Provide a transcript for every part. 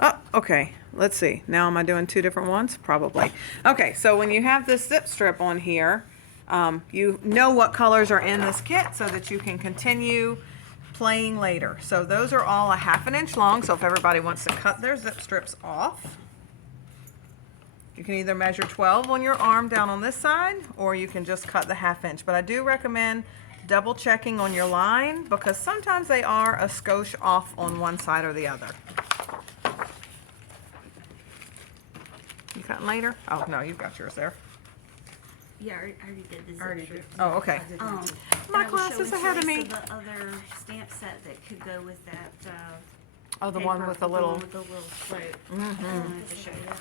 Oh, okay. Let's see. Now am I doing two different ones? Probably. Okay, so when you have this zip strip on here, you know what colors are in this kit so that you can continue playing later. So those are all a 1/2 inch long, so if everybody wants to cut their zip strips off, you can either measure 12 on your arm down on this side, or you can just cut the 1/2 inch. But I do recommend double checking on your line because sometimes they are a skosh off on one side or the other. You cutting later? Oh, no, you've got yours there. Yeah, I already did the zip Already strip. did. Oh, okay. My class is ahead of me. The other stamp set that could go with that. Oh, the one paper, with the little. one with the little float. Mhm. I wanted to show you that.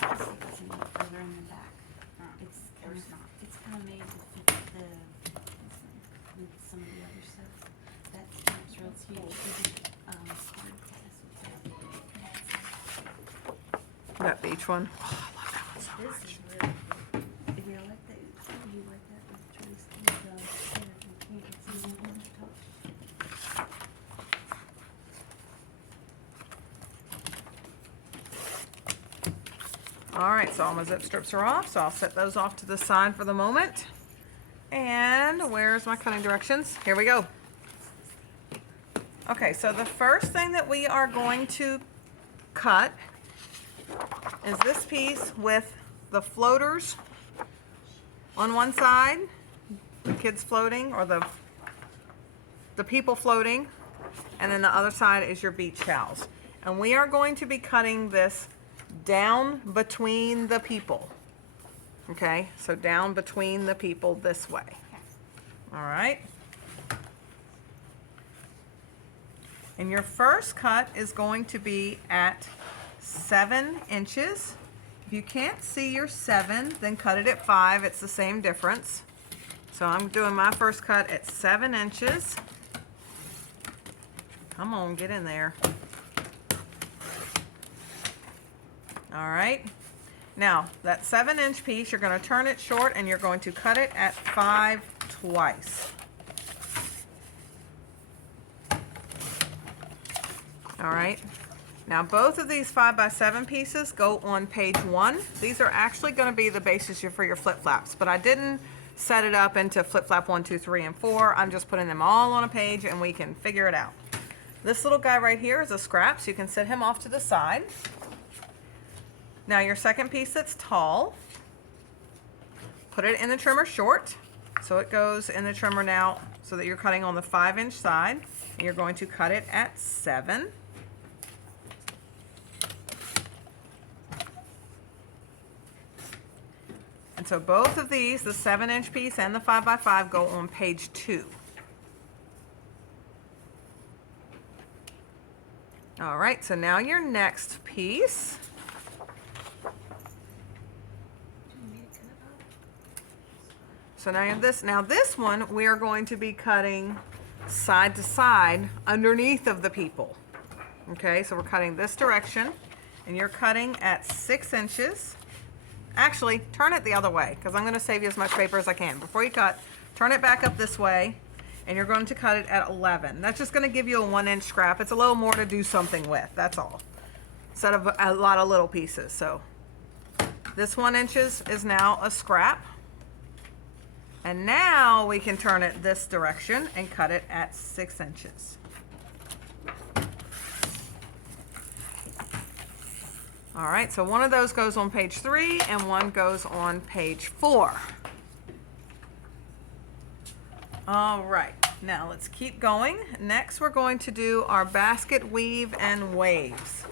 Not the six and further in the back. It's it's kind of made to fit with some of the other stuff. That stamp's real huge. That beach one. Oh, I love that one so This much. is really good. If you like that, you like that with Trace and you can see them on the top. All right, so all my zip strips are off, so I'll set those off to the side for the moment. And where's my cutting directions? Here we go. Okay, so the first thing that we are going to cut is this piece with the floaters on one side, the kids floating, or the people floating, and then the other side is your beach towels. And we are going to be cutting this down between the people. Okay, so down between the people this way. All right. And your first cut is going to be at 7 inches. If you can't see your 7, then cut it at 5. It's the same difference. So I'm doing my first cut at 7 inches. Come on, get in there. All right. Now, that 7-inch piece, you're going to turn it short and you're going to cut it at 5 twice. All right. Now, both of these 5x7 pieces go on page 1. These are actually going to be the basis for your flip-flaps, but I didn't set it up into flip-flap 1, 2, 3, and 4. I'm just putting them all on a page and we can figure it out. This little guy right here is a scrap, so you can set him off to the side. Now your second piece that's tall, put it in the trimmer short. So it goes in the trimmer now so that you're cutting on the 5-inch side. And you're going to cut it at 7. And so both of these, the 7-inch piece and the 5x5, go on page 2. All right, so now your next piece. So now this one, we are going to be cutting side to side underneath of the people. Okay, so we're cutting this direction, and you're cutting at 6 inches. Actually, turn it the other way, because I'm going to save you as much paper as I can. Before you cut, turn it back up this way, and you're going to cut it at 11. That's just going to give you a 1-inch scrap. It's a little more to do something with, that's all, instead of a lot of little pieces. So this 1 inch is now a scrap. And now we can turn it this direction and cut it at 6 inches. All right, so one of those goes on page 3 and one goes on page 4. All right, now let's keep going. Next, we're going to do our basket weave and waves.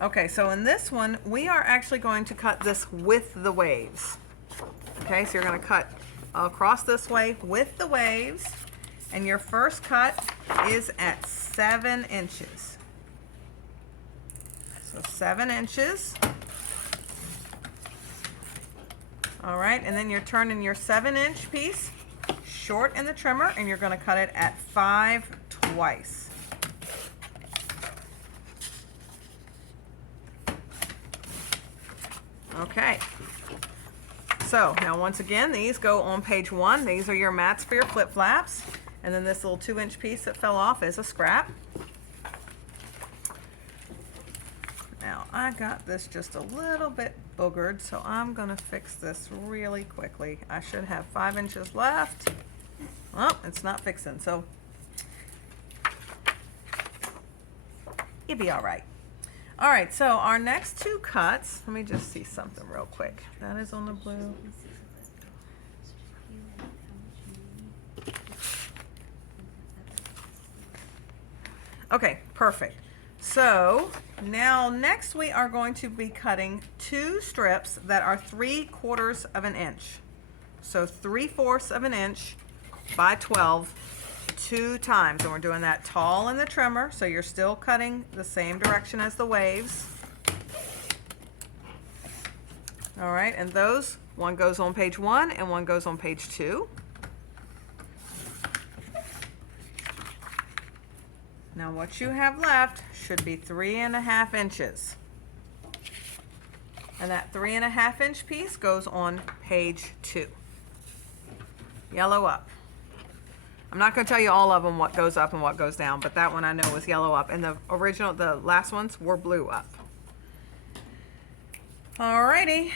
Okay, so in this one, we are actually going to cut this with the waves. Okay, so you're going to cut across this way with the waves, and your first cut is at 7 inches. So 7 inches. All right, and then you're turning your 7-inch piece short in the trimmer, and you're going to cut it at 5 twice. Okay. So now once again, these go on page 1. These are your mats for your flip flaps. And then this little 2-inch piece that fell off is a scrap. Now I got this just a little bit boogered, so I'm gonna fix this really quickly. I should have 5 inches left. Oh, it's not fixing, so you'll be all right. All right, so our next 2 cuts, let me just see something real quick. That is on the blue. Okay, perfect. So now next we are going to be cutting 2 strips that are 3/4 of an inch. So 3/4 of an inch by 12, 2 times. And we're doing that tall in the trimmer, so you're still cutting the same direction as the waves. All right, and those, one goes on page 1 and one goes on page 2. Now what you have left should be 3.5 inches. And that 3.5 inch piece goes on page 2. Yellow up. I'm not going to tell you all of them what goes up and what goes down, but that one I know was yellow up, and the last ones were blue up. Alrighty,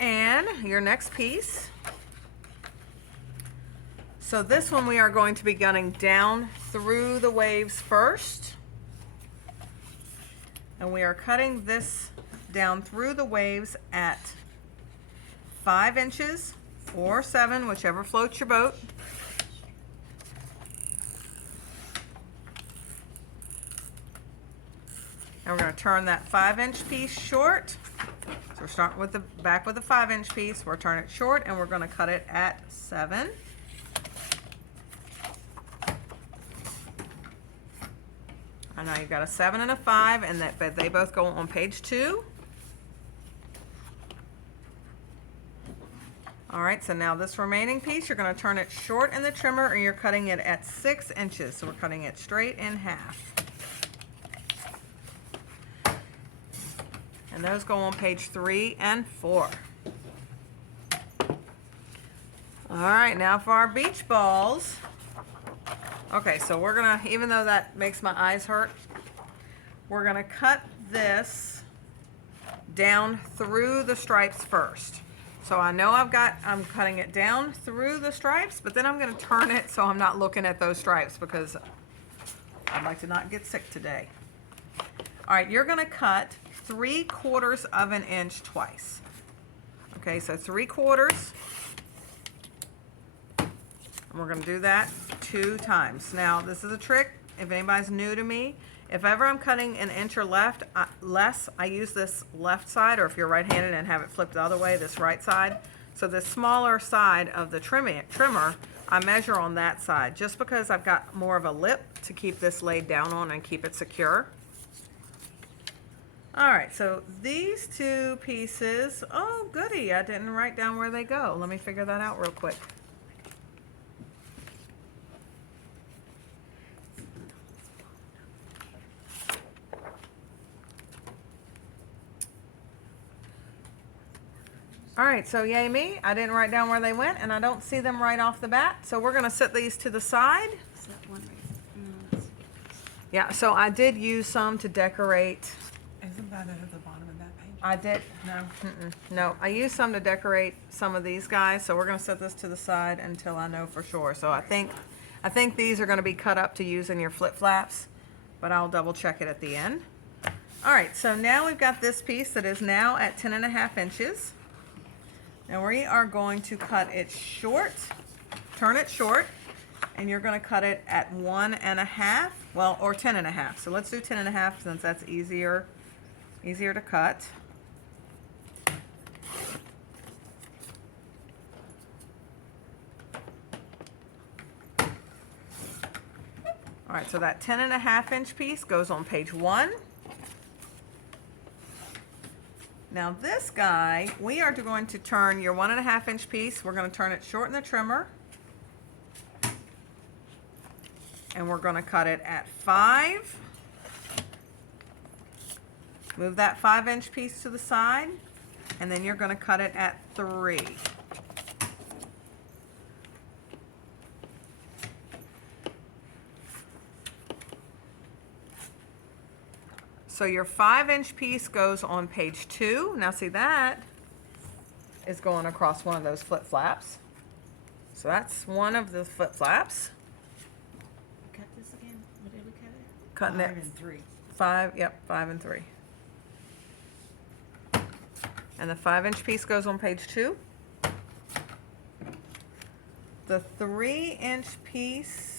and your next piece. So this one we are going to be gunning down through the waves first. And we are cutting this down through the waves at 5 inches or 7, whichever floats your boat. And we're going to turn that 5-inch piece short. So we're starting with the back with the 5-inch piece. We're turning it short and we're going to cut it at 7. I know you've got a 7 and a 5, and but they both go on page 2. All right, so now this remaining piece, you're going to turn it short in the trimmer, and you're cutting it at 6 inches. So we're cutting it straight in half. And those go on page 3 and 4. All right, now for our beach balls. Okay, so we're gonna, even though that makes my eyes hurt, we're gonna cut this down through the stripes first. So I know I'm cutting it down through the stripes, but then I'm gonna turn it so I'm not looking at those stripes because I'd like to not get sick today. All right, you're gonna cut 3/4 of an inch twice. Okay, so 3/4. And we're going to do that 2 times. Now, this is a trick. If anybody's new to me, if ever I'm cutting an inch or less, I use this left side, or if you're right-handed and have it flipped the other way, this right side. So the smaller side of the trimmer, I measure on that side, just because I've got more of a lip to keep this laid down on and keep it secure. All right, so these 2 pieces, oh goody, I didn't write down where they go. Let me figure that out real quick. All right, so yay me, I didn't write down where they went, and I don't see them right off the bat. So we're gonna set these to the side. Is that one right? No, Yeah, so I did use some to decorate. Isn't that at the bottom of that page? I did, no, I used some to decorate some of these guys, so we're gonna set this to the side until I know for sure. So I think these are gonna be cut up to use in your flip flaps, but I'll double check it at the end. All right, so now we've got this piece that is now at 10.5 inches. Now we are going to cut it short, turn it short, and you're gonna cut it at 1.5, well, or 10.5. So let's do 10.5 since that's easier to cut. All right, so that 10.5 inch piece goes on page 1. Now this guy, we are going to turn your 1.5 inch piece, we're going to turn it short in the trimmer. And we're going to cut it at 5. Move that 5 inch piece to the side. And then you're going to cut it at 3. So your 5-inch piece goes on page 2. Now see, that is going across one of those flip flaps. So that's one of the flip flaps. Cut this again. What did we cut it? Cutting 5 it and 3. 5, yep, 5 and 3. And the 5-inch piece goes on page 2. The 3-inch piece